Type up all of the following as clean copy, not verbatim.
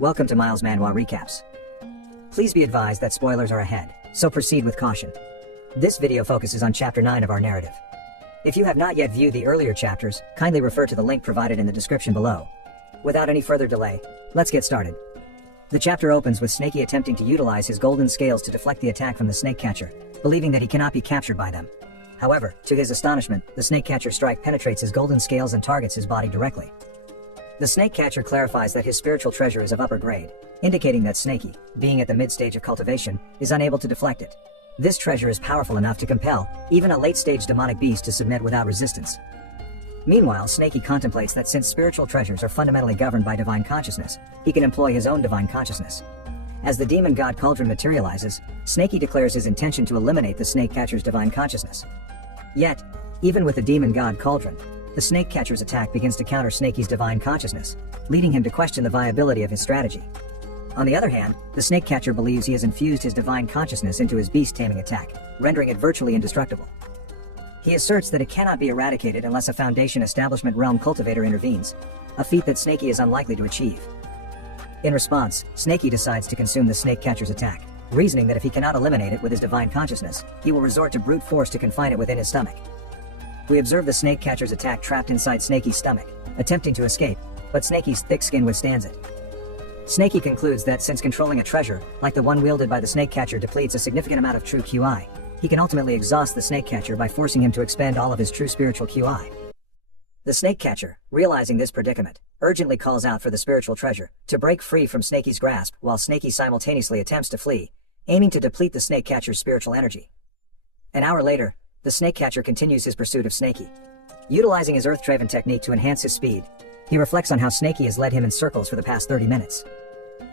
Welcome to Miles Manhua Recaps. Please be advised that spoilers are ahead, so proceed with caution. This video focuses on Chapter 9 of our narrative. If you have not yet viewed the earlier chapters, kindly refer to the link provided in the description below. Without any further delay, let's get started. The chapter opens with Snakey attempting to utilize his golden scales to deflect the attack from the snake catcher, believing that he cannot be captured by them. However, to his astonishment, the snake catcher's strike penetrates his golden scales and targets his body directly. The snake catcher clarifies that his spiritual treasure is of upper grade, indicating that Snakey, being at the mid-stage of cultivation, is unable to deflect it. This treasure is powerful enough to compel even a late-stage demonic beast to submit without resistance. Meanwhile, Snakey contemplates that since spiritual treasures are fundamentally governed by divine consciousness, he can employ his own divine consciousness. As the demon god cauldron materializes, Snakey declares his intention to eliminate the snake catcher's divine consciousness. Yet, even with the demon god cauldron, the snake catcher's attack begins to counter Snakey's divine consciousness, leading him to question the viability of his strategy. On the other hand, the snake catcher believes he has infused his divine consciousness into his beast-taming attack, rendering it virtually indestructible. He asserts that it cannot be eradicated unless a Foundation Establishment Realm cultivator intervenes, a feat that Snakey is unlikely to achieve. In response, Snakey decides to consume the snake catcher's attack, reasoning that if he cannot eliminate it with his divine consciousness, he will resort to brute force to confine it within his stomach. We observe the snake catcher's attack trapped inside Snakey's stomach, attempting to escape, but Snakey's thick skin withstands it. Snakey concludes that since controlling a treasure, like the one wielded by the snake catcher, depletes a significant amount of true QI, he can ultimately exhaust the snake catcher by forcing him to expend all of his true spiritual QI. The snake catcher, realizing this predicament, urgently calls out for the spiritual treasure to break free from Snakey's grasp, while Snakey simultaneously attempts to flee, aiming to deplete the snake catcher's spiritual energy. An hour later, the snake catcher continues his pursuit of Snakey. Utilizing his Earth-Draven technique to enhance his speed, he reflects on how Snakey has led him in circles for the past 30 minutes.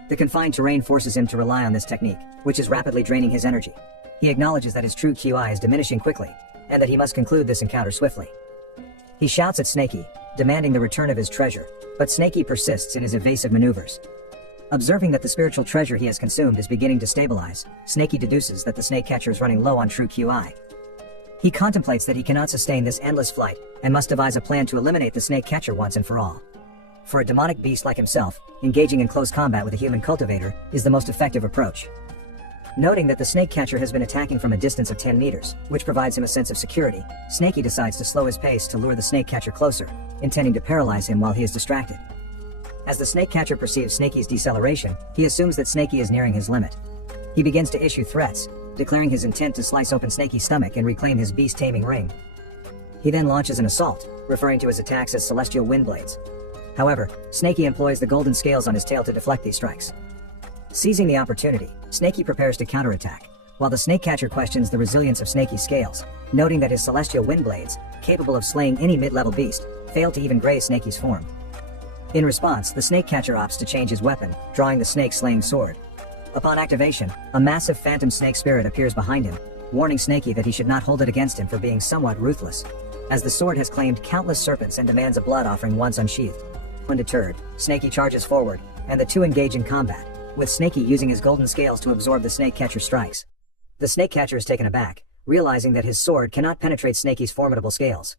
The confined terrain forces him to rely on this technique, which is rapidly draining his energy. He acknowledges that his true QI is diminishing quickly, and that he must conclude this encounter swiftly. He shouts at Snakey, demanding the return of his treasure, but Snakey persists in his evasive maneuvers. Observing that the spiritual treasure he has consumed is beginning to stabilize, Snakey deduces that the snake catcher is running low on true QI. He contemplates that he cannot sustain this endless flight, and must devise a plan to eliminate the snake catcher once and for all. For a demonic beast like himself, engaging in close combat with a human cultivator is the most effective approach. Noting that the snake catcher has been attacking from a distance of 10 meters, which provides him a sense of security, Snakey decides to slow his pace to lure the snake catcher closer, intending to paralyze him while he is distracted. As the snake catcher perceives Snakey's deceleration, he assumes that Snakey is nearing his limit. He begins to issue threats, declaring his intent to slice open Snakey's stomach and reclaim his beast-taming ring. He then launches an assault, referring to his attacks as celestial wind blades. However, Snakey employs the golden scales on his tail to deflect these strikes. Seizing the opportunity, Snakey prepares to counterattack, while the snake catcher questions the resilience of Snakey's scales, noting that his celestial wind blades, capable of slaying any mid-level beast, fail to even graze Snakey's form. In response, the snake catcher opts to change his weapon, drawing the snake-slaying sword. Upon activation, a massive phantom snake spirit appears behind him, warning Snakey that he should not hold it against him for being somewhat ruthless, as the sword has claimed countless serpents and demands a blood offering once unsheathed. Undeterred, Snakey charges forward, and the two engage in combat, with Snakey using his golden scales to absorb the snake catcher's strikes. The snake catcher is taken aback, realizing that his sword cannot penetrate Snakey's formidable scales.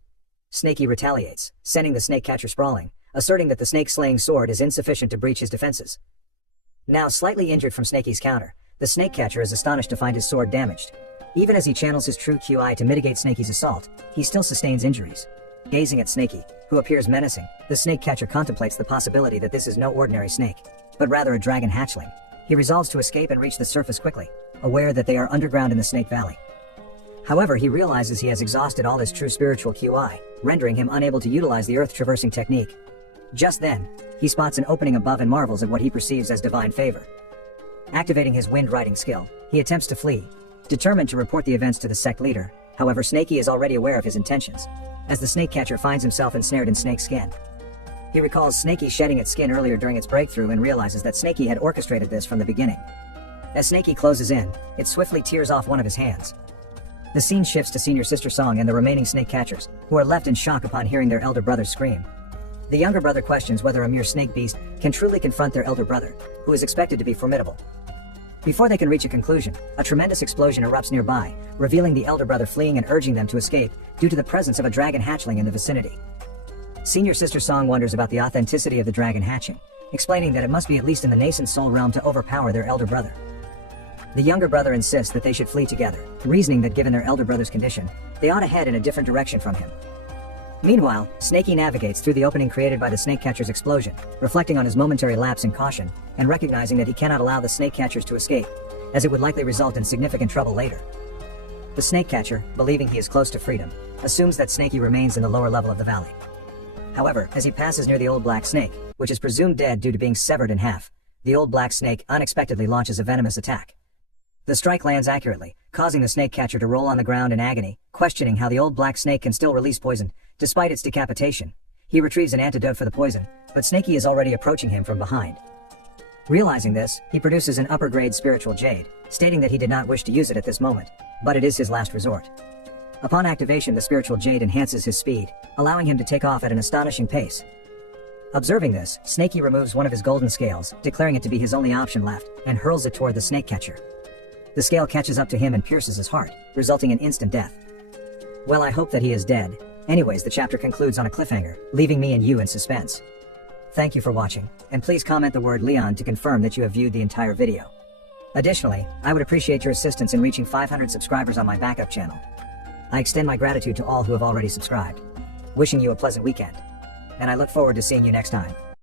Snakey retaliates, sending the snake catcher sprawling, asserting that the snake-slaying sword is insufficient to breach his defenses. Now slightly injured from Snakey's counter, the snake catcher is astonished to find his sword damaged. Even as he channels his true QI to mitigate Snakey's assault, he still sustains injuries. Gazing at Snakey, who appears menacing, the snake catcher contemplates the possibility that this is no ordinary snake, but rather a dragon hatchling. He resolves to escape and reach the surface quickly, aware that they are underground in the Snake Valley. However, he realizes he has exhausted all his true spiritual QI, rendering him unable to utilize the earth-traversing technique. Just then, he spots an opening above and marvels at what he perceives as divine favor. Activating his wind-riding skill, he attempts to flee, determined to report the events to the sect leader. However, Snakey is already aware of his intentions, as the snake catcher finds himself ensnared in Snake's skin. He recalls Snakey shedding its skin earlier during its breakthrough and realizes that Snakey had orchestrated this from the beginning. As Snakey closes in, it swiftly tears off one of his hands. The scene shifts to Senior Sister Song and the remaining snake catchers, who are left in shock upon hearing their elder brother scream. The younger brother questions whether a mere snake beast can truly confront their elder brother, who is expected to be formidable. Before they can reach a conclusion, a tremendous explosion erupts nearby, revealing the elder brother fleeing and urging them to escape due to the presence of a dragon hatchling in the vicinity. Senior Sister Song wonders about the authenticity of the dragon hatching, explaining that it must be at least in the nascent soul realm to overpower their elder brother. The younger brother insists that they should flee together, reasoning that given their elder brother's condition, they ought to head in a different direction from him. Meanwhile, Snakey navigates through the opening created by the snake catcher's explosion, reflecting on his momentary lapse in caution, and recognizing that he cannot allow the snake catchers to escape, as it would likely result in significant trouble later. The snake catcher, believing he is close to freedom, assumes that Snakey remains in the lower level of the valley. However, as he passes near the old black snake, which is presumed dead due to being severed in half, the old black snake unexpectedly launches a venomous attack. The strike lands accurately, causing the snake catcher to roll on the ground in agony, questioning how the old black snake can still release poison, despite its decapitation. He retrieves an antidote for the poison, but Snakey is already approaching him from behind. Realizing this, he produces an upper-grade spiritual jade, stating that he did not wish to use it at this moment, but it is his last resort. Upon activation, the spiritual jade enhances his speed, allowing him to take off at an astonishing pace. Observing this, Snakey removes one of his golden scales, declaring it to be his only option left, and hurls it toward the snake catcher. The scale catches up to him and pierces his heart, resulting in instant death. Well, I hope that he is dead. Anyways, the chapter concludes on a cliffhanger, leaving me and you in suspense. Thank you for watching, and please comment the word Leon to confirm that you have viewed the entire video. Additionally, I would appreciate your assistance in reaching 500 subscribers on my backup channel. I extend my gratitude to all who have already subscribed. Wishing you a pleasant weekend. And I look forward to seeing you next time.